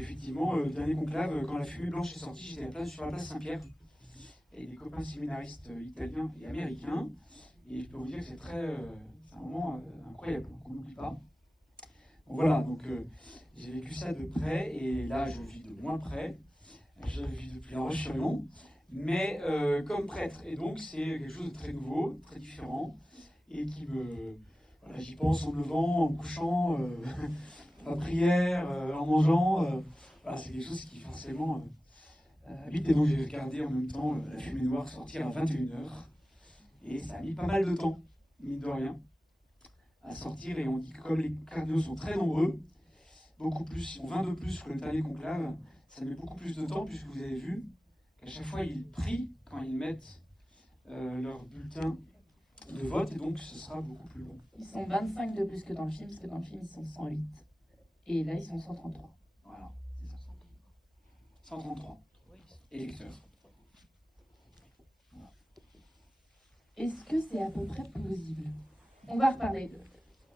effectivement, le dernier conclave, quand la fumée blanche est sortie, j'étais sur la place Saint-Pierre, et des copains séminaristes italiens et américains, et je peux vous dire que c'est un moment incroyable, qu'on n'oublie pas. Donc voilà, donc j'ai vécu ça de près, et là je vis de moins près, je vis depuis La Roche-sur-Yon, mais comme prêtre, et donc c'est quelque chose de très nouveau, très différent, et qui me... Voilà, j'y pense en me levant, en me couchant, en prière, en mangeant, voilà, c'est quelque chose qui forcément habite, et donc j'ai regardé en même temps la fumée noire sortir à 21h, et ça a mis pas mal de temps, mine de rien, à sortir, et on dit que comme les cardinaux sont très nombreux, beaucoup plus, ils sont 20 de plus que le dernier conclave, ça met beaucoup plus de temps, puisque vous avez vu qu'à chaque fois ils prient quand ils mettent leur bulletin de vote, et donc ce sera beaucoup plus long. Ils sont 25 de plus que dans le film, parce que dans le film ils sont 108. Et là ils sont 133. Voilà, c'est ça. 133 électeurs. Voilà. Est-ce que c'est à peu près plausible? On va reparler,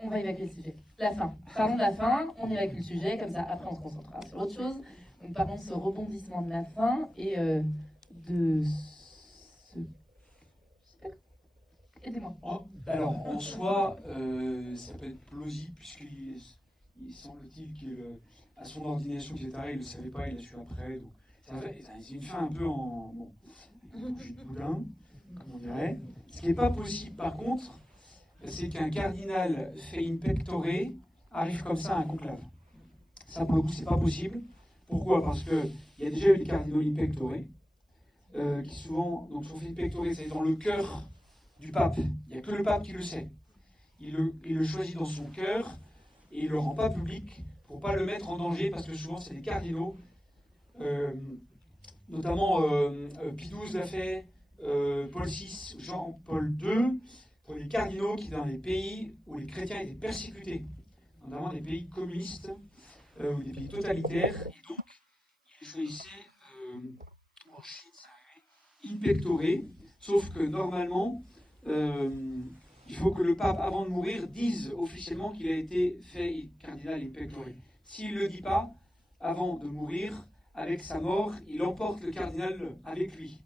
on va évacuer le sujet. La fin. Parlons de la fin, on évacue le sujet, comme ça après on se concentrera sur autre chose. Donc parlons de ce rebondissement de la fin et de ce... Aidez-moi. Alors, en soi, ça peut être plausible, puisqu'il semble-t-il qu'à son ordination, etc., il ne le savait pas, il l'a su après. Donc, c'est une fin un peu en bougie de boudin, comme on dirait. Ce qui n'est pas possible, par contre, c'est qu'un cardinal fait in pectore arrive comme ça à un conclave. Ça, pour le coup, c'est pas possible. Pourquoi? Parce qu'il y a déjà eu des cardinaux in pectore, qui souvent sont fait in pectore, c'est dans le cœur du pape. Il n'y a que le pape qui le sait. Il le choisit dans son cœur et il ne le rend pas public pour ne pas le mettre en danger, parce que souvent c'est des cardinaux, notamment Pie XII l'a fait, Paul VI, Jean-Paul II, pour les cardinaux qui dans les pays où les chrétiens étaient persécutés, notamment des pays communistes ou des pays totalitaires, et donc il choisissait en Chine, ça arrivait, in pectore, sauf que normalement il faut que le pape, avant de mourir, dise officiellement qu'il a été fait cardinal in pectore. S'il ne le dit pas, avant de mourir, avec sa mort, il emporte le cardinal avec lui.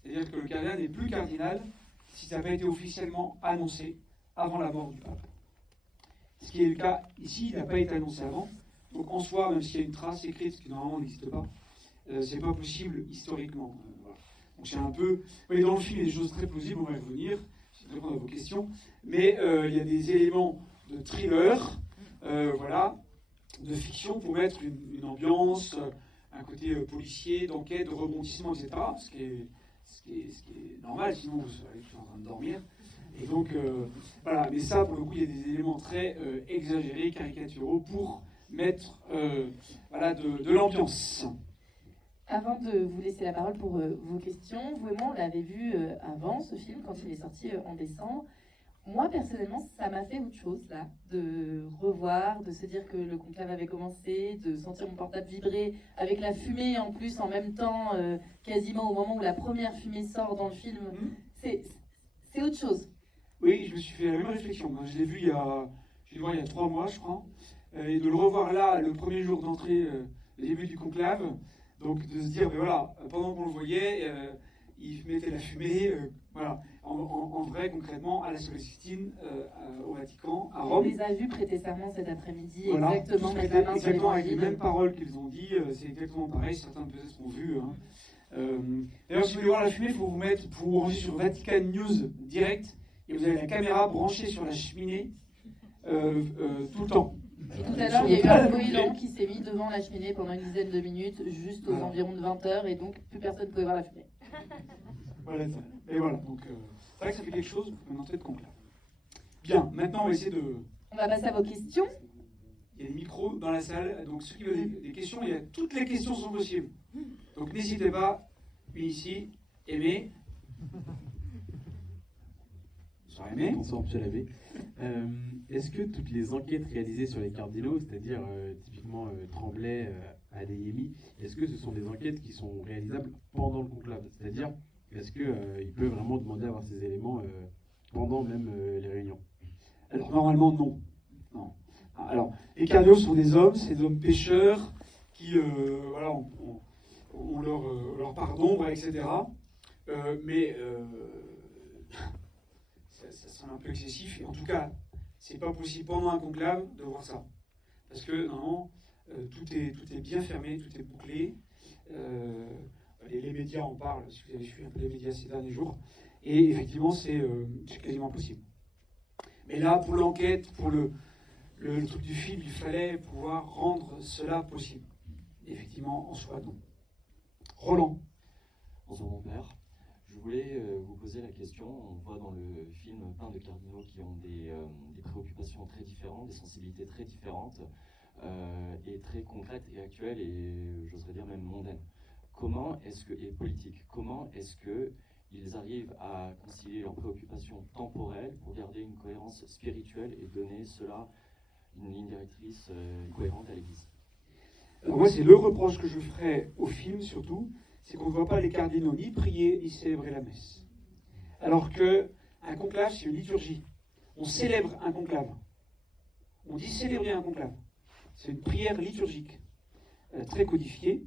C'est-à-dire que le cardinal n'est plus cardinal si ça n'a pas été officiellement annoncé avant la mort du pape. Ce qui est le cas ici, il n'a pas été annoncé avant. Donc en soi, même s'il y a une trace écrite, ce qui normalement n'existe pas, c'est pas possible historiquement. Voilà. Donc c'est un peu... Oui, dans le film, il y a des choses très plausibles, on va y revenir, je vais répondre à vos questions, mais il y a des éléments de thriller, voilà, de fiction pour mettre une ambiance, un côté policier, d'enquête, de rebondissement, etc. Ce qui est normal, sinon vous serez tous en train de dormir. Et donc, voilà, mais ça, pour le coup, il y a des éléments très exagérés, caricaturaux, pour mettre voilà, de l'ambiance. Avant de vous laisser la parole pour vos questions, vous et moi, on l'avait vu avant, ce film, quand il est sorti en décembre. Moi, personnellement, ça m'a fait autre chose, là, de revoir, de se dire que le conclave avait commencé, de sentir mon portable vibrer avec la fumée en plus, en même temps, quasiment au moment où la première fumée sort dans le film. C'est autre chose. Oui, je me suis fait la même réflexion. Je l'ai vu il y a 3 mois, je crois. Et de le revoir là, le premier jour d'entrée, le début du conclave. Donc de se dire, mais voilà, pendant qu'on le voyait, il mettait la fumée, voilà, en vrai, concrètement, à la Sixtine, au Vatican, à Rome. On les a vus prêter serment cet après-midi, voilà, exactement, exactement avec les mêmes paroles qu'ils ont dit, c'est exactement pareil, certains peut-être l'ont vu. Hein. D'ailleurs, si vous voulez voir la fumée, il faut vous ranger sur Vatican News direct, et vous avez la caméra branchée sur la cheminée tout le temps. Et tout à l'heure, il y a eu un goéland qui s'est mis devant la cheminée pendant une dizaine de minutes, juste aux environs de 20h, et donc plus personne ne pouvait voir la fumée. Voilà, et voilà, donc c'est vrai que ça fait quelque chose pour une entrée de conclave. Bien, maintenant on va essayer de... On va passer à vos questions. Il y a des micros dans la salle, donc ceux qui veulent des questions, toutes les questions sont possibles. Donc n'hésitez pas, une ici, Aimé. Bonsoir Aimé. Bonsoir M. Labbé. Est-ce que toutes les enquêtes réalisées sur les cardinaux, c'est-à-dire typiquement Tremblay, Adeyemi, est-ce que ce sont des enquêtes qui sont réalisables pendant le conclave? C'est-à-dire, est-ce qu'il peut vraiment demander à avoir ces éléments pendant même les réunions? Alors normalement non. Alors, les cardinaux sont des hommes, c'est des hommes pécheurs qui voilà, ont leur part d'ombre, etc. Mais ça semble un peu excessif. Et en tout cas, c'est pas possible pendant un conclave de voir ça. Parce que normalement, tout est bien fermé, tout est bouclé. Les médias en parlent, si vous avez suivi un peu les médias ces derniers jours. Et effectivement, c'est quasiment impossible. Mais là, pour l'enquête, pour le truc du film, il fallait pouvoir rendre cela possible. Et effectivement, en soi, non. Roland. Bonsoir mon père. Je voulais vous poser la question. On voit dans le film plein de cardinaux qui ont des préoccupations très différentes, des sensibilités très différentes, et très concrètes et actuelles, et j'oserais dire même mondaines. Et politiques, comment est-ce qu'ils arrivent à concilier leurs préoccupations temporelles pour garder une cohérence spirituelle et donner cela une ligne directrice cohérente à l'Église? Alors moi, c'est le reproche que je ferais au film, surtout, c'est qu'on ne voit pas les cardinaux ni prier, ni célébrer la messe. Alors qu'un conclave, c'est une liturgie. On célèbre un conclave. On dit célébrer un conclave. C'est une prière liturgique, très codifiée.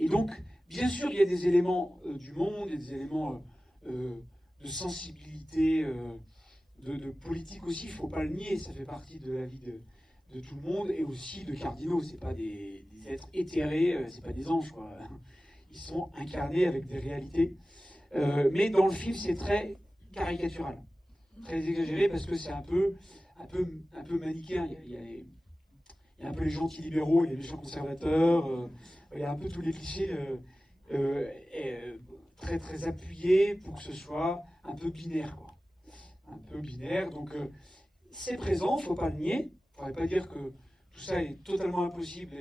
Et donc, bien sûr, il y a des éléments du monde, et des éléments de sensibilité, de politique aussi, il ne faut pas le nier, ça fait partie de la vie de tout le monde, et aussi de cardinaux. Ce n'est pas des êtres éthérés, ce n'est pas des anges, quoi. Ils sont incarnés avec des réalités. Mais dans le film, c'est très caricatural, très exagéré, parce que c'est un peu manichéen. Il y a un peu les gentils libéraux, il y a les gens conservateurs, il y a un peu tous les clichés très, très appuyés pour que ce soit un peu binaire, quoi. Un peu binaire, donc c'est présent, il ne faut pas le nier. Il ne faudrait pas dire que tout ça est totalement impossible.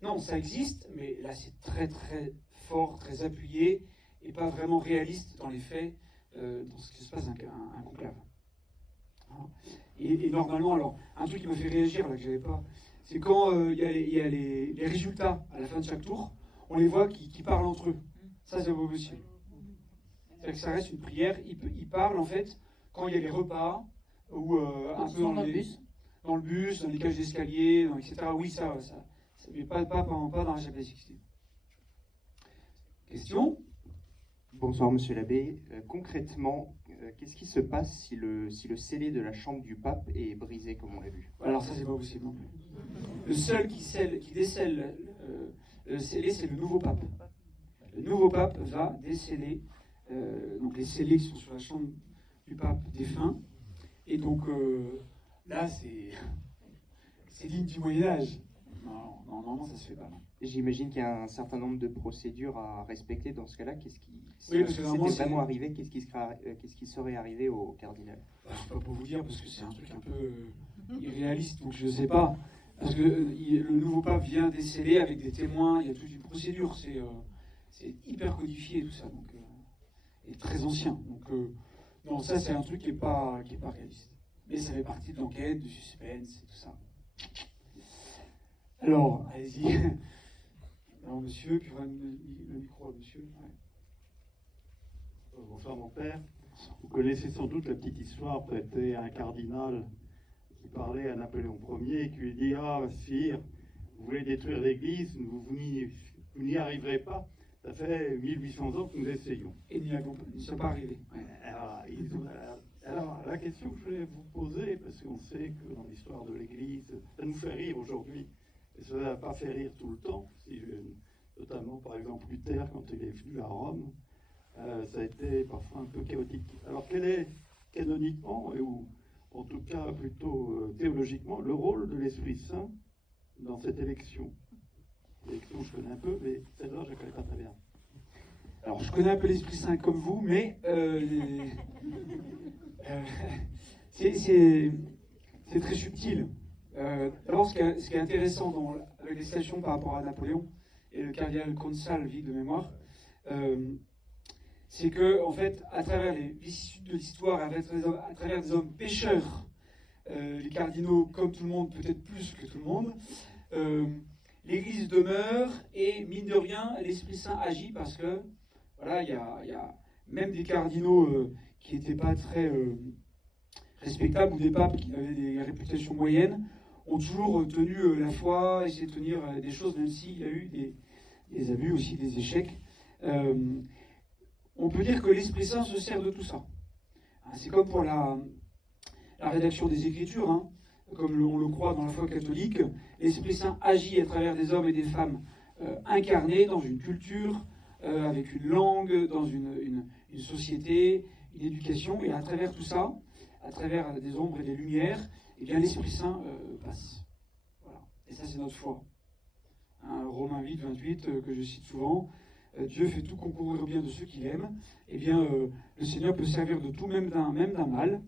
Non, ça existe, mais là c'est très très fort, très appuyé, et pas vraiment réaliste dans les faits, dans ce qui se passe un conclave. Et normalement, alors, un truc qui m'a fait réagir, là, que j'avais pas, c'est quand il y a les résultats à la fin de chaque tour, on les voit qui parlent entre eux. Ça, c'est pas possible. C'est-à-dire que ça reste une prière, ils parlent en fait quand il y a les repas, ou un peu dans le bus, dans les cages d'escalier, etc. Oui, ça mais pas dans la chapelle Sixtine. Question? Bonsoir Monsieur l'abbé. Concrètement, qu'est-ce qui se passe si le scellé de la chambre du pape est brisé comme on l'a vu? Alors ça, c'est pas possible non plus. Le seul qui décèle le scellé, c'est le nouveau pape. Le nouveau pape va déceler donc les scellés qui sont sur la chambre du pape défunt. Et donc là, c'est digne du Moyen-Âge. Non, normalement, ça se fait pas. Non. J'imagine qu'il y a un certain nombre de procédures à respecter dans ce cas-là. Oui, parce que normalement, c'était vraiment arrivé, qu'est-ce qui serait arrivé au cardinal? Je ne peux pas vous dire parce que c'est un truc un peu irréaliste, donc je ne sais pas. Parce que le nouveau pape vient déceler avec des témoins, il y a toute une procédure, c'est hyper codifié tout ça, donc, et très ancien. Donc non, ça c'est un truc qui est pas réaliste. Mais ça fait partie de l'enquête, du suspense et tout ça. Alors, allez-y. Alors monsieur, puis le micro à monsieur. Ouais. Bonsoir mon père. Vous connaissez sans doute la petite histoire prêtée à un cardinal qui parlait à Napoléon Ier et qui lui dit: ah, sire, vous voulez détruire l'Église, vous n'y arriverez pas. Ça fait 1800 ans que nous essayons. Et nous ne sommes pas arrivés. Ouais. Alors, la question que je voulais vous poser, parce qu'on sait que dans l'histoire de l'Église, ça nous fait rire aujourd'hui, et ça n'a pas fait rire tout le temps. Notamment, par exemple, Luther, quand il est venu à Rome, ça a été parfois un peu chaotique. Alors, quel est canoniquement, ou en tout cas plutôt théologiquement, le rôle de l'Esprit Saint dans cette élection? L'élection, je connais un peu, mais celle-là, je ne connais pas très bien. Alors, je connais un peu l'Esprit Saint comme vous, mais c'est très subtil. D'abord, ce qui est intéressant avec les citations par rapport à Napoléon et le cardinal Consalvi de mémoire, c'est que, en fait, à travers les vicissitudes de l'histoire, à travers des hommes pécheurs, les cardinaux, comme tout le monde, peut-être plus que tout le monde, l'Église demeure et, mine de rien, l'Esprit Saint agit parce que, voilà, il y a même des cardinaux qui n'étaient pas très respectables ou des papes qui avaient des réputations moyennes, ont toujours tenu la foi, essayé de tenir des choses, même s'il y a eu des abus, aussi des échecs. On peut dire que l'Esprit Saint se sert de tout ça. C'est comme pour la rédaction des Écritures, hein. Comme on le croit dans la foi catholique, l'Esprit Saint agit à travers des hommes et des femmes incarnés dans une culture, avec une langue, dans une société, une éducation, et à travers tout ça, à travers des ombres et des lumières, eh bien l'Esprit Saint passe. Voilà. Et ça, c'est notre foi. Hein, Romains 8, 28, que je cite souvent, Dieu fait tout concourir au bien de ceux qu'il aime. Eh bien, le Seigneur peut servir de tout, même d'un mal,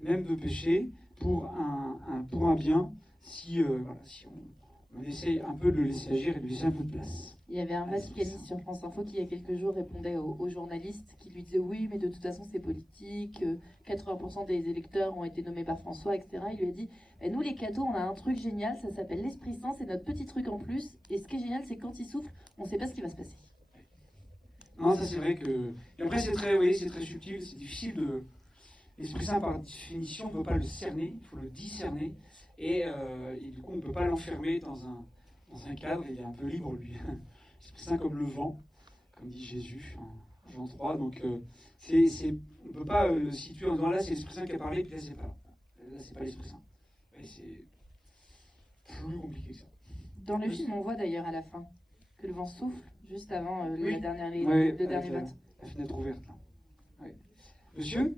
même de péché, pour un bien, si on essaye un peu de le laisser agir et de lui laisser un peu de place. Il y avait un vaticaniste sur France Info qui, il y a quelques jours, répondait aux journalistes qui lui disaient oui, mais de toute façon, c'est politique, 80% des électeurs ont été nommés par François, etc. Il lui a dit, nous, les cathos, on a un truc génial, ça s'appelle l'Esprit Saint, c'est notre petit truc en plus, et ce qui est génial, c'est que quand il souffle, on ne sait pas ce qui va se passer. Non, ça c'est vrai que... Et après, c'est très subtil, c'est difficile de... L'Esprit Saint, par définition, on ne peut pas le cerner, il faut le discerner, et du coup, on ne peut pas l'enfermer dans un cadre, il est un peu libre, lui. L'Esprit Saint comme le vent, comme dit Jésus, en Jean 3, donc on ne peut pas le situer en disant là, c'est l'Esprit Saint qui a parlé, puis là, c'est pas l'Esprit Saint. Et c'est plus compliqué que ça. Dans le film, on voit d'ailleurs à la fin que le vent souffle, juste avant oui. le dernier vote. La fenêtre ouverte, là. Ouais. Monsieur ?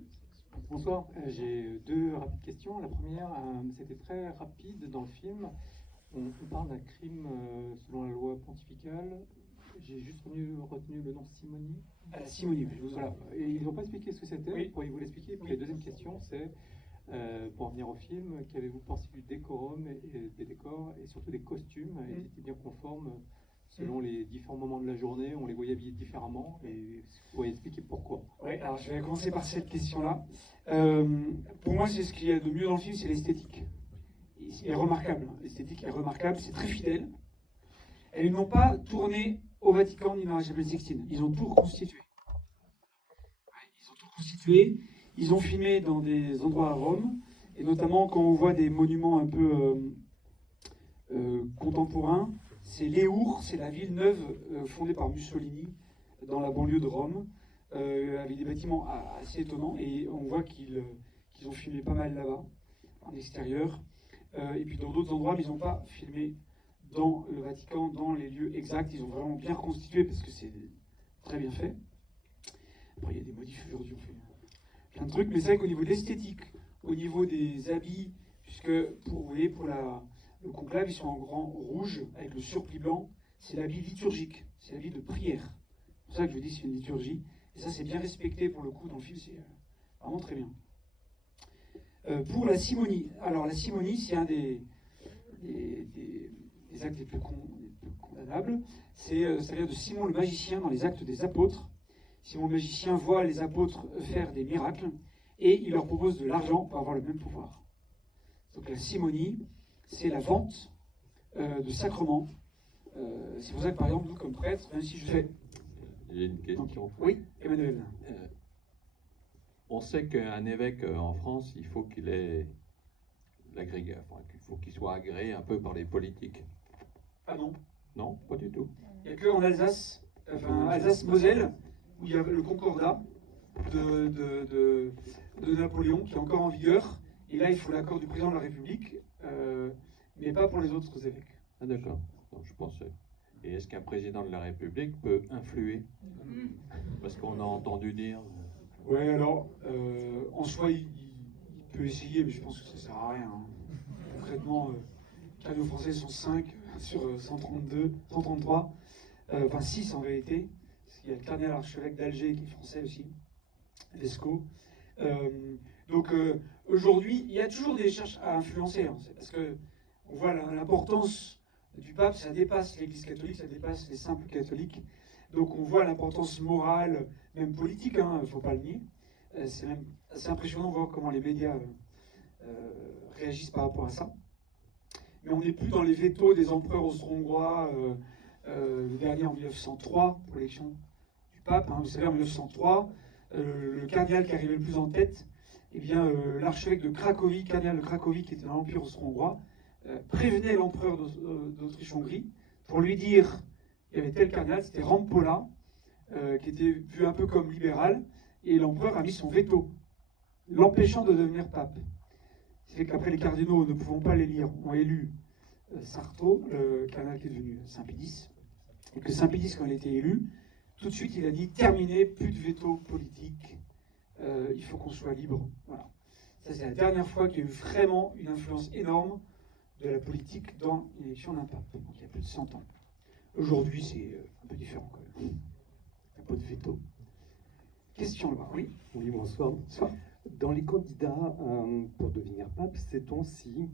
Bonsoir, j'ai deux rapides questions. La première, c'était très rapide dans le film. On parle d'un crime selon la loi pontificale. J'ai juste retenu le nom Simonie. Simonie, oui. Voilà. Et ils n'ont pas expliqué ce que c'était. Oui. Pourriez-vous l'expliquer? Puis la deuxième question, c'est pour revenir au film, qu'avez-vous pensé du décorum et des décors et surtout des costumes? Ils étaient bien conformes selon les différents moments de la journée, on les voyait habillés différemment, et vous pouvez expliquer pourquoi. Oui, alors je vais commencer par cette question-là. Pour moi, c'est ce qu'il y a de mieux dans le film, c'est l'esthétique. C'est remarquable, l'esthétique est remarquable, c'est très fidèle. Et ils n'ont pas tourné au Vatican ni dans la chapelle Sixtine, ils ont tout reconstitué. Ils ont filmé dans des endroits à Rome, et notamment quand on voit des monuments un peu contemporains, c'est Léour, c'est la ville neuve fondée par Mussolini dans la banlieue de Rome, avec des bâtiments assez étonnants, et on voit qu'ils ont filmé pas mal là-bas, en extérieur. Et puis dans d'autres endroits, mais ils n'ont pas filmé dans le Vatican, dans les lieux exacts. Ils ont vraiment bien reconstitué parce que c'est très bien fait. Après, il y a des modifs aujourd'hui, on fait plein de trucs, mais c'est vrai qu'au niveau de l'esthétique, au niveau des habits, puisque vous voyez, pour le conclave, ils sont en grand rouge avec le surplis blanc, c'est l'habit liturgique, c'est l'habit de prière. C'est pour ça que je dis que c'est une liturgie. Et ça, c'est bien respecté pour le coup dans le film, c'est vraiment très bien. Pour la simonie, alors la simonie, c'est un des actes les plus condamnables. Ça vient de Simon le magicien dans les Actes des Apôtres. Simon le magicien voit les apôtres faire des miracles et il leur propose de l'argent pour avoir le même pouvoir. Donc la simonie, c'est la vente de sacrements. C'est pour ça que par exemple, nous comme prêtres, même si je fais... J'ai une question. Oui, Emmanuel. On sait qu'un évêque en France, il faut qu'il ait l'agrégat, qu'il faut qu'il soit agréé un peu par les politiques. Ah non. Non, pas du tout. Il n'y a qu'en Alsace, Alsace-Moselle, où il y a le concordat de Napoléon qui est encore en vigueur. Et là, il faut l'accord du président de la République, mais pas pour les autres évêques. Ah d'accord, donc, je pensais. Et est-ce qu'un président de la République peut influer? Parce qu'on a entendu dire... Oui, alors, en soi, il peut essayer, mais je pense que ça ne sert à rien. Hein. Concrètement, les cardinaux français sont 5 sur 133, enfin 6 en vérité. Il y a le cardinal archevêque d'Alger qui est français aussi, Lescaut. Donc aujourd'hui, il y a toujours des cherches à influencer, hein, parce qu'on voit l'importance du pape, ça dépasse l'Église catholique, ça dépasse les simples catholiques. Donc on voit l'importance morale, même politique, il ne faut pas le nier. C'est même assez impressionnant de voir comment les médias réagissent par rapport à ça. Mais on n'est plus dans les vétos des empereurs austro-hongrois, le dernier en 1903, pour l'élection du pape. Hein. Vous savez, en 1903, le cardinal qui arrivait le plus en tête, eh bien, l'archevêque de Cracovie, cardinal de Cracovie, qui était dans l'Empire austro-hongrois, prévenait l'empereur d'Autriche-Hongrie pour lui dire qu'il y avait tel cardinal, c'était Rampolla, qui était vu un peu comme libéral, et l'empereur a mis son veto, l'empêchant de devenir pape. Ce qui fait qu'après les cardinaux, ne pouvant pas les lire, ont élu Sarto, le cardinal qui est devenu Saint-Pédis, et que Saint-Pédis, quand il a été élu, tout de suite il a dit terminé, plus de veto politique, il faut qu'on soit libre. Voilà. Ça, c'est la dernière fois qu'il y a eu vraiment une influence énorme de la politique dans l'élection d'un pape, donc il y a plus de 100 ans. Aujourd'hui, c'est un peu différent quand même. Il n'y a pas de veto. Question là-bas, oui. Oui, bonsoir. Bonsoir. Dans les candidats pour devenir pape, sait-on si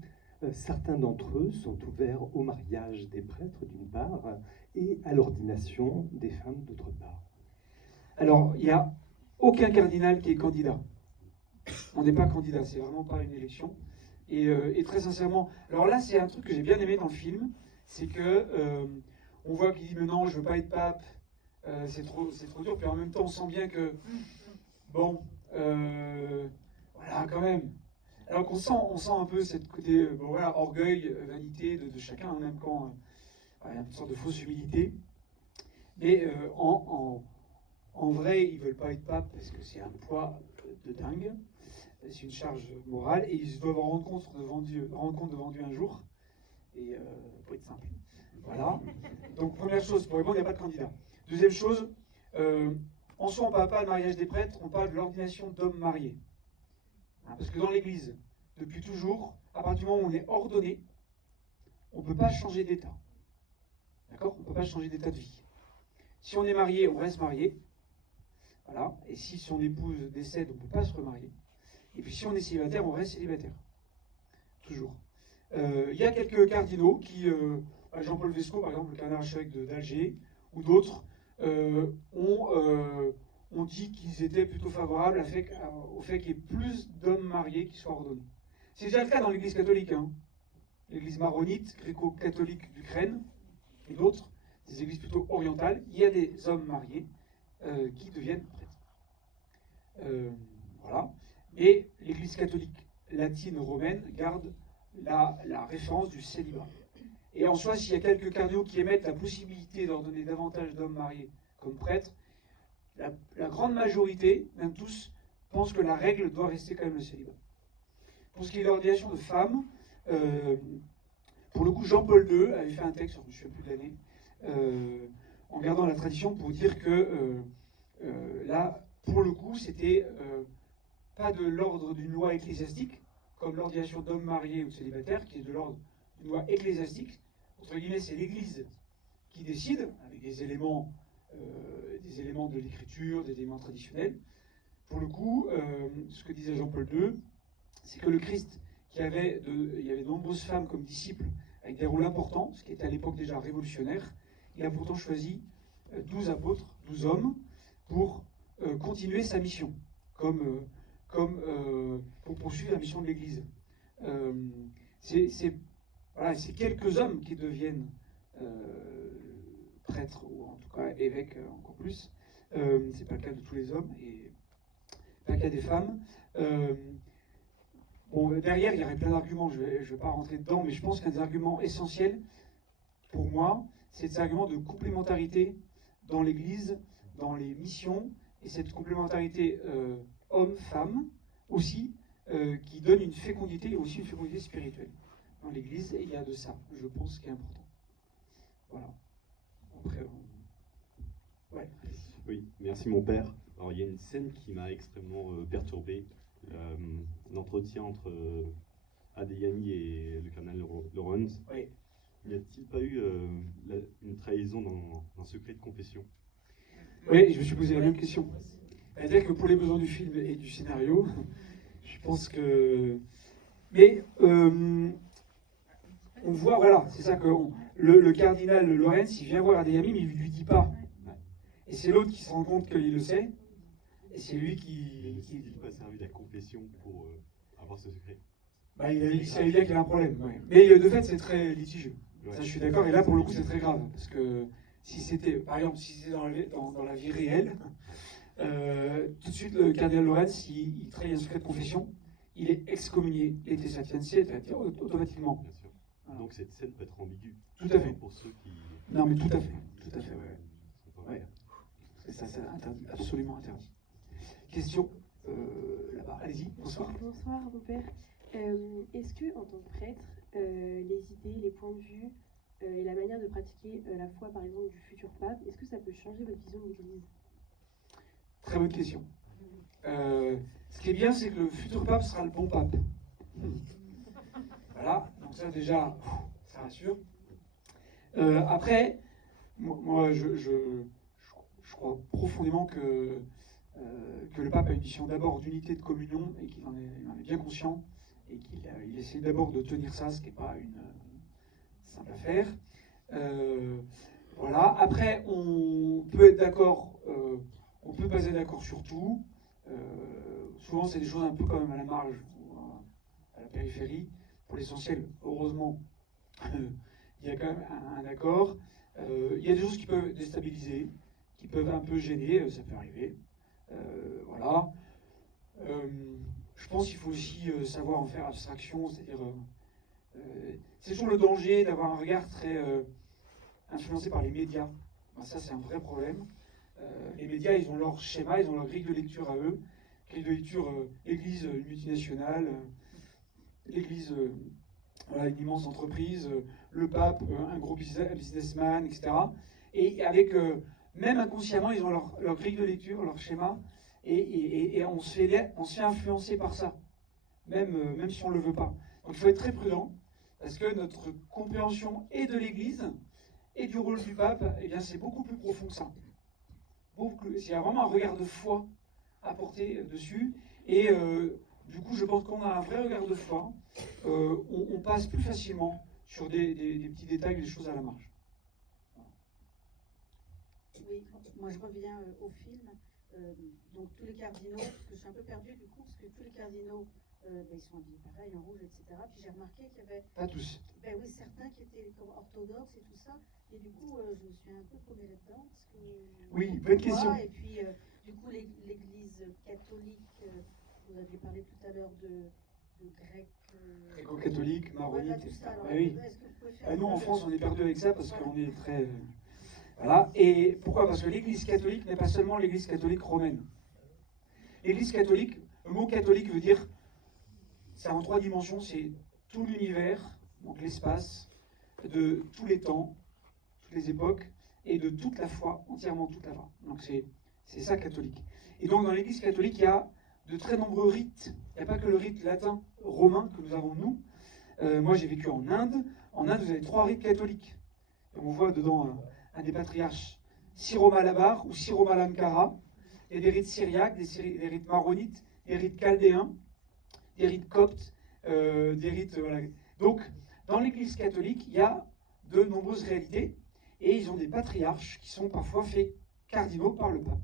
certains d'entre eux sont ouverts au mariage des prêtres d'une part et à l'ordination des femmes d'autre part? Alors, il n'y a aucun cardinal qui est candidat. On n'est pas candidat, c'est vraiment pas une élection. Et très sincèrement, alors là, c'est un truc que j'ai bien aimé dans le film, c'est que on voit qu'il dit mais non, je veux pas être pape, c'est trop dur. Puis en même temps, on sent bien que bon, voilà, quand même. Alors qu'on sent un peu cette côté bon, voilà, orgueil, vanité de chacun, hein, même quand il y a une sorte de fausse humilité. Mais en vrai, ils veulent pas être pape parce que c'est un poids de dingue. C'est une charge morale et ils doivent en rendre compte devant Dieu un jour. Et ça peut être simple. Voilà. Donc première chose, pour répondre, il n'y a pas de candidat. Deuxième chose, en soi, on ne parle pas de mariage des prêtres, on parle de l'ordination d'hommes mariés. Hein, parce que dans l'Église, depuis toujours, à partir du moment où on est ordonné, on ne peut pas changer d'état. D'accord? On ne peut pas changer d'état de vie. Si on est marié, on reste marié. Voilà. Et si son épouse décède, on ne peut pas se remarier. Et puis si on est célibataire, on reste célibataire. Toujours. Il y a quelques cardinaux qui, Jean-Paul Vesco par exemple, le cardinal archevêque d'Alger, ou d'autres, ont dit qu'ils étaient plutôt favorables au fait qu'il y ait plus d'hommes mariés qui soient ordonnés. C'est déjà le cas dans l'église catholique. Hein. L'église maronite, gréco-catholique d'Ukraine, et d'autres, des églises plutôt orientales, il y a des hommes mariés qui deviennent prêtres. Voilà. Et l'Église catholique latine romaine garde la référence du célibat. Et en soi, s'il y a quelques cardinaux qui émettent la possibilité d'ordonner davantage d'hommes mariés comme prêtres, la grande majorité, même tous, pensent que la règle doit rester quand même le célibat. Pour ce qui est de l'ordination de femmes, pour le coup, Jean-Paul II avait fait un texte, je ne me souviens plus de l'année, en gardant la tradition pour dire que là, pour le coup, c'était pas de l'ordre d'une loi ecclésiastique, comme l'ordination d'hommes mariés ou de célibataires, qui est de l'ordre d'une loi ecclésiastique. Entre guillemets, c'est l'Église qui décide, avec des éléments de l'écriture, des éléments traditionnels. Pour le coup, ce que disait Jean-Paul II, c'est que le Christ, il y avait de nombreuses femmes comme disciples, avec des rôles importants, ce qui était à l'époque déjà révolutionnaire, il a pourtant choisi 12 apôtres, 12 hommes, pour continuer sa mission, pour poursuivre la mission de l'Église. C'est quelques hommes qui deviennent prêtres, ou en tout cas évêques encore plus. C'est pas le cas de tous les hommes, et pas le cas des femmes. Derrière, il y aurait plein d'arguments, je ne vais pas rentrer dedans, mais je pense qu'un des arguments essentiels, pour moi, c'est cet argument de complémentarité dans l'Église, dans les missions, et cette complémentarité homme-femme aussi, qui donne une fécondité, et aussi une fécondité spirituelle. Dans l'Église, et il y a de ça, je pense, qui est important. Voilà. Après, ouais. Oui, merci mon père. Alors il y a une scène qui m'a extrêmement perturbé, l'entretien entre Adeyemi et le cardinal Lorenz. Oui. N'y a-t-il pas eu une trahison dans secret de confession? Oui, je me suis posé la même question. C'est-à-dire que pour les besoins du film et du scénario, je pense que... Mais on voit, voilà, c'est ça que le cardinal Lorenz, il vient voir Adeyemi, mais il ne lui dit pas. Et c'est l'autre qui se rend compte qu'il le sait, et c'est lui qui... Ne s'est-il pas servi de la confession pour avoir ce secret? Il savait bien qu'il y a un problème. Ouais. Mais de fait, c'est très litigieux. Ouais. Ça, je suis d'accord. Et là, pour le coup, c'est très grave. Parce que si c'était, par exemple, si c'était dans la vie réelle, tout de suite, le cardinal Lorenz, il trahit un secret de confession, il est excommunié. Et c'est-à-dire automatiquement. Bien sûr. Voilà. Donc cette scène peut être ambiguë. Tout à fait. Pour ceux qui... Non, mais tout à fait, ouais. Ça, c'est interdit, absolument interdit. Question là-bas, allez-y, bonsoir. Bonsoir, Robert. Est-ce que, en tant que prêtre, les idées, les points de vue et la manière de pratiquer la foi, par exemple, du futur pape, est-ce que ça peut changer votre vision de l'Église? Très bonne question. Ce qui est bien, c'est que le futur pape sera le bon pape. Voilà, donc ça déjà, ça rassure. Après, moi je crois profondément que le pape a une mission d'abord d'unité de communion et qu'il en est bien conscient et qu'il essaie d'abord de tenir ça, ce qui n'est pas une simple affaire. Voilà. Après, on peut être d'accord, on peut pas être d'accord sur tout. Souvent, c'est des choses un peu quand même à la marge ou à la périphérie. Pour l'essentiel, heureusement, il y a quand même un accord. Il y a des choses qui peuvent déstabiliser, qui peuvent un peu gêner, ça peut arriver. Voilà. Je pense qu'il faut aussi savoir en faire abstraction, c'est-à-dire c'est toujours le danger d'avoir un regard très influencé par les médias. Ben, ça, c'est un vrai problème. Les médias, ils ont leur schéma, ils ont leur grille de lecture à eux. Grille de lecture, l'Église multinationale, l'Église, voilà, une immense entreprise, le pape, un gros businessman, etc. Et avec, même inconsciemment, ils ont leur grille de lecture, leur schéma, et on se fait influencer par ça, même si on ne le veut pas. Donc il faut être très prudent, parce que notre compréhension et de l'Église et du rôle du pape, eh bien, c'est beaucoup plus profond que ça. Il y a vraiment un regard de foi à porter dessus, et du coup, je pense qu'on a un vrai regard de foi. On passe plus facilement sur des petits détails, des choses à la marge. Oui, moi je reviens au film. Donc tous les cardinaux, parce que je suis un peu perdue du coup, parce que tous les cardinaux, ils sont habillés pareil, en rouge, etc. Puis j'ai remarqué qu'il y avait... Pas tous. Ben oui, certains qui étaient comme orthodoxes et tout ça. Et du coup, je me suis un peu paumée là-dedans. Parce que, oui, bonne question. Et puis, du coup, l'Église catholique, vous aviez parlé tout à l'heure de grec... Gréco-catholique, maronite, voilà, etc. Alors, Oui. est-ce que vous pouvez faire Nous, en France, on est perdu avec ça parce voilà. qu'on est très... Voilà. Et pourquoi? Parce que l'Église catholique n'est pas seulement l'Église catholique romaine. L'Église catholique, le mot catholique veut dire, c'est en 3 dimensions, c'est tout l'univers, donc l'espace, de tous les temps, toutes les époques, et de toute la foi, entièrement toute la foi. Donc c'est ça catholique. Et donc dans l'Église catholique, il y a de très nombreux rites. Il n'y a pas que le rite latin romain que nous avons nous. Moi j'ai vécu en Inde. En Inde, vous avez 3 rites catholiques. Et on voit dedans un des patriarches, Siromalabar ou Siromalankara. Il y a des rites syriaques, des rites maronites, des rites chaldéens, des rites coptes, des rites... Voilà. Donc, dans l'Église catholique, il y a de nombreuses réalités, et ils ont des patriarches qui sont parfois faits cardinaux par le pape.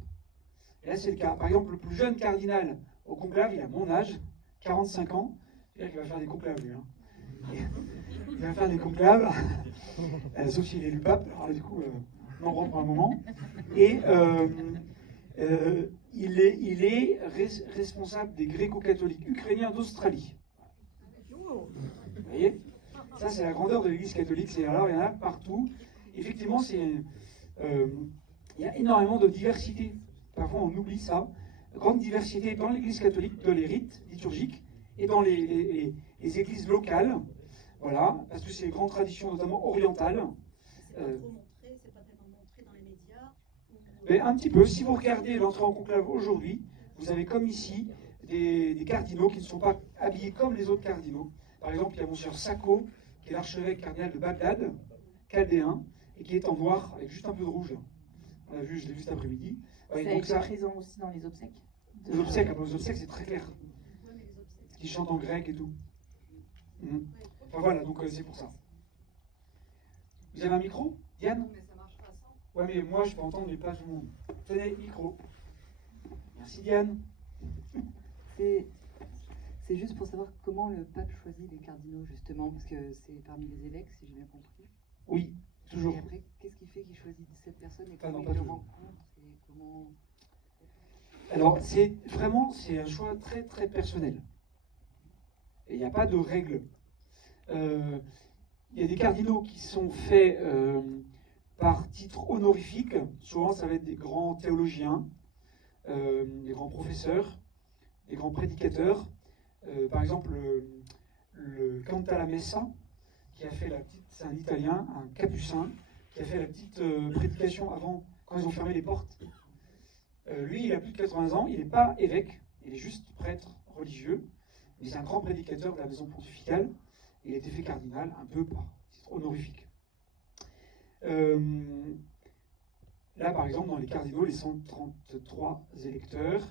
Et là, c'est le cas. Par exemple, le plus jeune cardinal au conclave, il a mon âge, 45 ans. C'est-à-dire qu'il va faire des conclaves, lui. Hein. Il va faire des conclaves, sauf s'il est le pape. Alors du coup, on en reprend un moment. Et il est responsable des gréco-catholiques ukrainiens d'Australie. Vous voyez? Ça, c'est la grandeur de l'Église catholique. Alors, il y en a partout. Effectivement, il y a énormément de diversité. Parfois, on oublie ça. Grande diversité dans l'Église catholique, dans les rites liturgiques et dans les églises locales. Voilà, parce que c'est les grandes traditions, notamment orientales. C'est pas trop montré, c'est pas tellement montré dans les médias. Mais un petit peu. Si vous regardez l'entrée en conclave aujourd'hui, vous avez comme ici des cardinaux qui ne sont pas habillés comme les autres cardinaux. Par exemple, il y a Monseigneur Sacco, qui est l'archevêque cardinal de Bagdad, chaldéen, et qui est en noir avec juste un peu de rouge. On l'a vu, je l'ai vu cet après-midi. Ouais, donc ça présent aussi dans les obsèques. Les obsèques, c'est très clair. Qui chantent en grec et tout. Enfin, voilà, donc c'est pour ça. Vous avez un micro, Diane? Mais ça marche pas sans. Ouais, mais moi je peux entendre, mais pas tout le monde. Tenez, micro. Merci, Diane. C'est juste pour savoir comment le pape choisit les cardinaux, justement, parce que c'est parmi les évêques, si j'ai bien compris. Oui, toujours. Et après, qu'est-ce qui fait qu'il choisit cette personne et Ah comment non, il pas le toujours. rencontre et comment... Alors, c'est un choix très très personnel. Et il n'y a pas de règle. Il il y a des cardinaux qui sont faits par titre honorifique. Souvent, ça va être des grands théologiens, des grands professeurs, des grands prédicateurs. Par exemple, le Cantalamessa, qui a fait la petite, c'est un Italien, un capucin, qui a fait la petite prédication avant, quand ils ont fermé les portes. Lui, il a plus de 80 ans, il n'est pas évêque, il est juste prêtre religieux, mais c'est un grand prédicateur de la maison pontificale. Il a été fait cardinal, un peu par titre honorifique. Là, par exemple, dans les cardinaux, les 133 électeurs,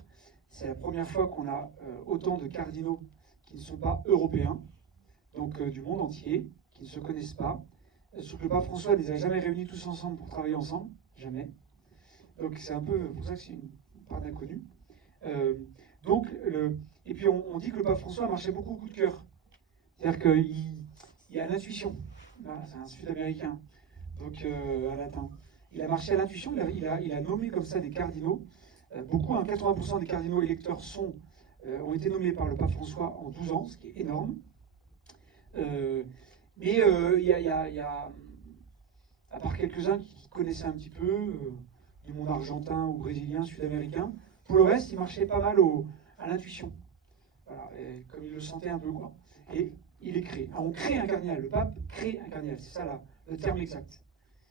c'est la première fois qu'on a autant de cardinaux qui ne sont pas européens, donc du monde entier, qui ne se connaissent pas. Sauf que le pape François ne les a jamais réunis tous ensemble pour travailler ensemble, jamais. Donc c'est un peu pour ça que c'est une part d'inconnu. Et puis on dit que le pape François marchait beaucoup au coup de cœur. C'est-à-dire qu'il y a l'intuition. Voilà, c'est un Sud-Américain, donc un latin. Il a marché à l'intuition, il a nommé comme ça des cardinaux. Beaucoup, 80% des cardinaux électeurs ont été nommés par le pape François en 12 ans, ce qui est énorme. Mais il y a, à part quelques-uns qui connaissaient un petit peu, du monde argentin ou brésilien, sud-américain, pour le reste, il marchait pas mal à l'intuition. Voilà, comme il le sentait un peu, quoi. Et il est créé. Alors, on crée un cardinal, le pape crée un cardinal, c'est ça le terme exact.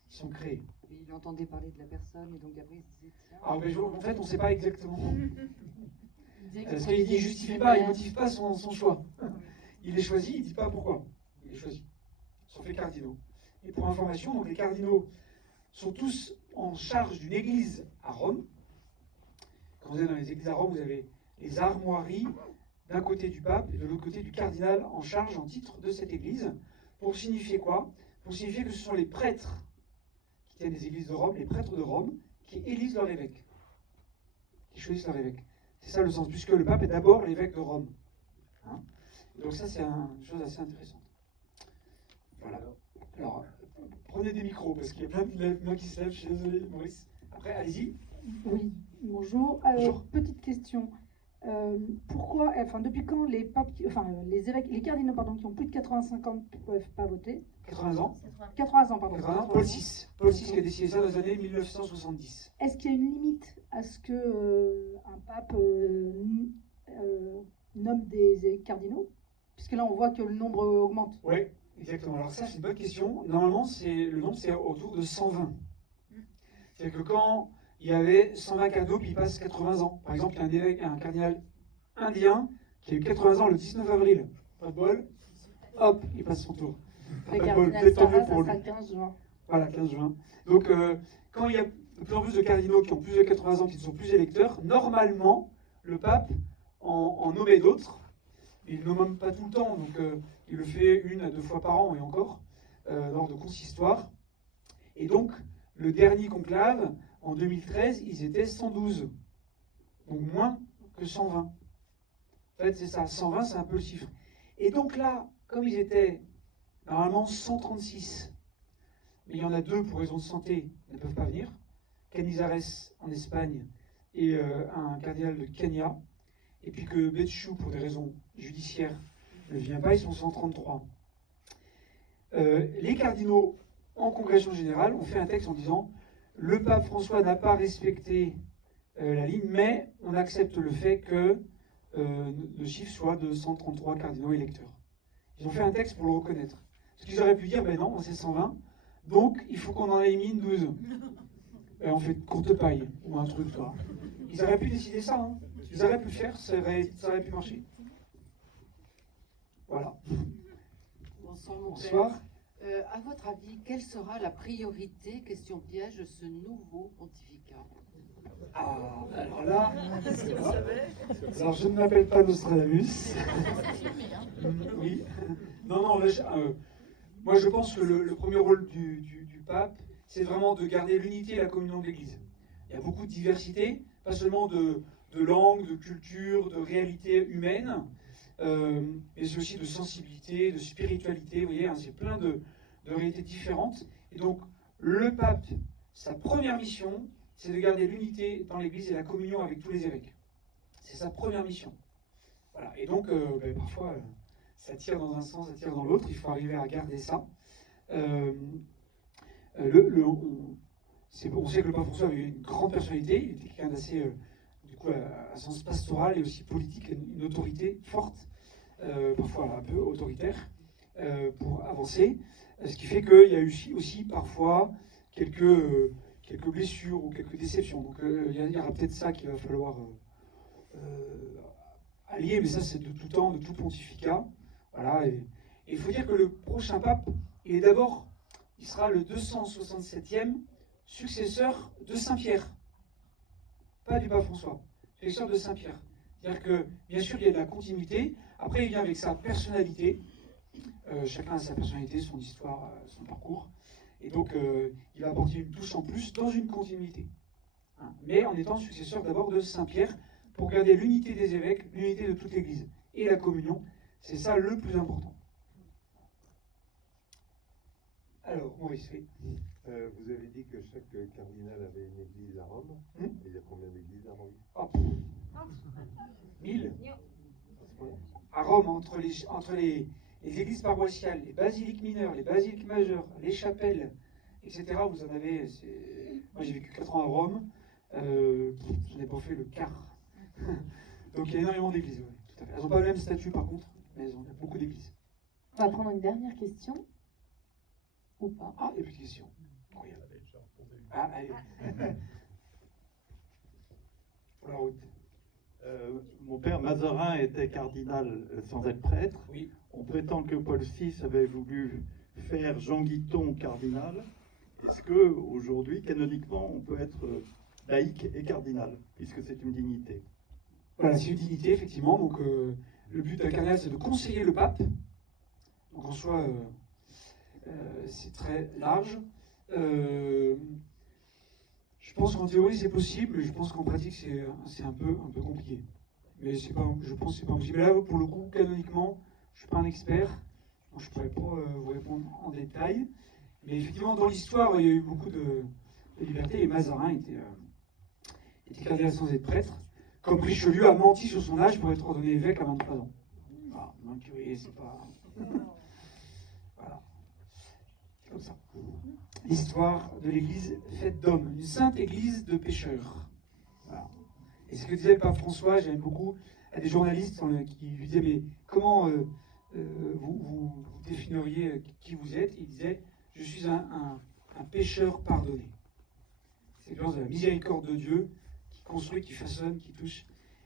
Ils sont créés. Et il entendait parler de la personne, et donc après il se disait tiens. Alors, mais en fait, on ne sait pas exactement. Parce qu'il dit, il ne justifie pas, il ne motive pas son choix. Il est choisi, il ne dit pas pourquoi. Il est choisi. Ils sont faits cardinaux. Et pour information, donc les cardinaux sont tous en charge d'une église à Rome. Quand vous êtes dans les églises à Rome, vous avez les armoiries d'un côté du pape et de l'autre côté du cardinal en charge en titre de cette église. Pour signifier quoi? Pour signifier que ce sont les prêtres qui tiennent les églises de Rome, les prêtres de Rome, qui élisent leur évêque, qui choisissent leur évêque. C'est ça le sens, puisque le pape est d'abord l'évêque de Rome. Hein? Donc ça, c'est une chose assez intéressante. Voilà. Alors, prenez des micros, parce qu'il y a plein de mains qui se lèvent. Je suis désolé, Maurice. Après, allez-y. Oui, bonjour. Petite question. Pourquoi, depuis quand les papes, les évêques, les cardinaux, pardon, qui ont plus de 85 ans ne peuvent pas voter? 80 ans. 80 ans, pardon. 80 ans. Paul VI. Paul VI qui a décidé ça dans les années 1970. Est-ce qu'il y a une limite à ce que un pape nomme des cardinaux? Puisque là, on voit que le nombre augmente. Oui, exactement. Alors ça, c'est une bonne question. Normalement, le nombre, c'est autour de 120. C'est-à-dire que quand il y avait 120 cardinaux, puis il passe 80 ans. Par exemple, il y a un cardinal indien qui a eu 80 ans le 19 avril. Pas de bol. Hop, il passe son tour. Le Pas de bol. cardinal Peut-être tant mieux Sarah, ça pour sera lui. le 15 juin. Voilà, 15 juin. Donc, quand il y a de plus en plus de cardinaux qui ont plus de 80 ans, qui ne sont plus électeurs, normalement, le pape en nommait d'autres. Il ne nomme pas tout le temps, donc il le fait 1 à 2 fois par an et encore, lors de consistoires. Et donc, le dernier conclave, en 2013, ils étaient 112. Donc moins que 120. En fait, c'est ça, 120, c'est un peu le chiffre. Et donc là, comme ils étaient normalement 136, mais il y en a 2 pour raison de santé, ils ne peuvent pas venir, Canizares en Espagne et un cardinal de Kenya, et puis que Betchou, pour des raisons judiciaires, ne vient pas, ils sont 133. Les cardinaux, en congrégation générale, ont fait un texte en disant le pape François n'a pas respecté la ligne, mais on accepte le fait que le chiffre soit de 133 cardinaux électeurs. Ils ont fait un texte pour le reconnaître. Parce qu'ils auraient pu dire, ben non, c'est 120, donc il faut qu'on en élimine 12. Et on fait courte paille, ou un truc, toi. Ils auraient pu décider ça, hein. Ils auraient pu le faire, ça aurait pu marcher. Voilà. Bonsoir, mon Bonsoir. père. À votre avis, quelle sera la priorité, question piège, de ce nouveau pontificat? Ah, alors là, alors je ne m'appelle pas Nostradamus. Oui. Non, là, moi je pense que le premier rôle du pape, c'est vraiment de garder l'unité et la communion de l'Église. Il y a beaucoup de diversité, pas seulement de langue, de culture, de réalité humaine, mais c'est aussi de sensibilité, de spiritualité, vous voyez, hein, c'est plein de réalités différentes. Et donc, le pape, sa première mission, c'est de garder l'unité dans l'Église et la communion avec tous les évêques. C'est sa première mission. Voilà. Et donc, parfois, ça tire dans un sens, ça tire dans l'autre, il faut arriver à garder ça. On sait que le pape François avait une grande personnalité, il était quelqu'un d'assez, du coup, à sens pastoral et aussi politique, une autorité forte, parfois un peu autoritaire, pour avancer. Ce qui fait qu'il y a eu aussi parfois quelques blessures ou quelques déceptions. Donc il y aura peut-être ça qu'il va falloir allier, mais ça c'est de tout temps, de tout pontificat. Voilà, et il faut dire que le prochain pape, il sera le 267e successeur de Saint-Pierre, pas du pape François, successeur de Saint-Pierre. C'est-à-dire que, bien sûr, il y a de la continuité, après il vient avec sa personnalité, chacun a sa personnalité, son histoire, son parcours, et donc il va apporter une touche en plus dans une continuité. Hein, mais en étant successeur d'abord de Saint-Pierre, pour garder l'unité des évêques, l'unité de toute l'Église, et la communion, c'est ça le plus important. Alors, Maurice, oui. Vous avez dit que chaque cardinal avait une église à Rome. Il y a combien d'églises à Rome? 1000. À Rome, entre les églises paroissiales, les basiliques mineures, les basiliques majeures, les chapelles, etc., vous en avez... Moi, j'ai vécu 4 ans à Rome. Je n'ai pas fait le quart. Donc, il y a énormément d'églises. Ouais, tout à fait. Elles n'ont pas le même statut, par contre, mais elles ont beaucoup d'églises. On va prendre une dernière question. Ou pas. Ah, il y a plus de questions. Ah, allez. Pour la route. Mon père Mazarin était cardinal sans être prêtre. Oui. On prétend que Paul VI avait voulu faire Jean Guiton cardinal. Est-ce que aujourd'hui, canoniquement, on peut être laïque et cardinal, puisque c'est une dignité? Voilà, c'est une dignité, effectivement. Donc, le but d'un cardinal, c'est de conseiller le pape. Donc, en soi, c'est très large. Je pense qu'en théorie c'est possible, mais je pense qu'en pratique c'est un peu compliqué. Mais je pense que c'est pas possible. Là, pour le coup, canoniquement, je suis pas un expert, donc je pourrais pas vous répondre en détail. Mais effectivement, dans l'histoire, il y a eu beaucoup de liberté. Et Mazarin était cardinal sans être prêtre, comme Richelieu a menti sur son âge pour être ordonné évêque à 23 ans. Voilà, donc c'est pas... Voilà. Comme ça. L'histoire de l'Église faite d'hommes, une sainte Église de pécheurs. Voilà. Et ce que disait le pape François, j'aime beaucoup, à des journalistes qui lui disaient mais comment vous définiriez qui vous êtes? Il disait je suis un pécheur pardonné. C'est l'expérience de la miséricorde de Dieu qui construit, qui façonne, qui touche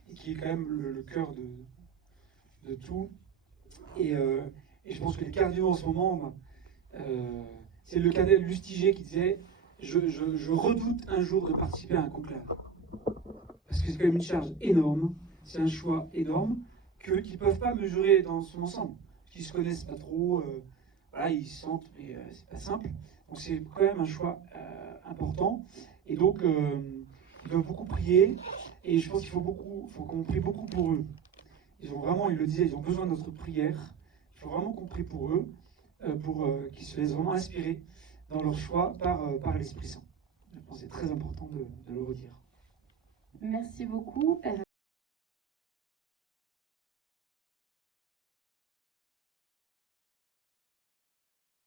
et qui est quand même le cœur de tout. Et je pense que les cardinaux en ce moment, c'est le cardinal Lustiger qui disait je redoute un jour de participer à un conclave. Parce que c'est quand même une charge énorme, c'est un choix énorme qu'ils ne peuvent pas mesurer dans son ensemble. Qu'ils ne se connaissent pas trop, voilà, ils se sentent, mais c'est pas simple. Donc c'est quand même un choix important. Et donc, ils doivent beaucoup prier. Et je pense qu'il faut qu'on prie beaucoup pour eux. Ils le disaient, ils ont besoin de notre prière. Il faut vraiment qu'on prie pour eux, pour qu'ils se laissent vraiment inspirer dans leur choix par l'Esprit Saint. Je pense que c'est très important de le redire. Merci beaucoup, Père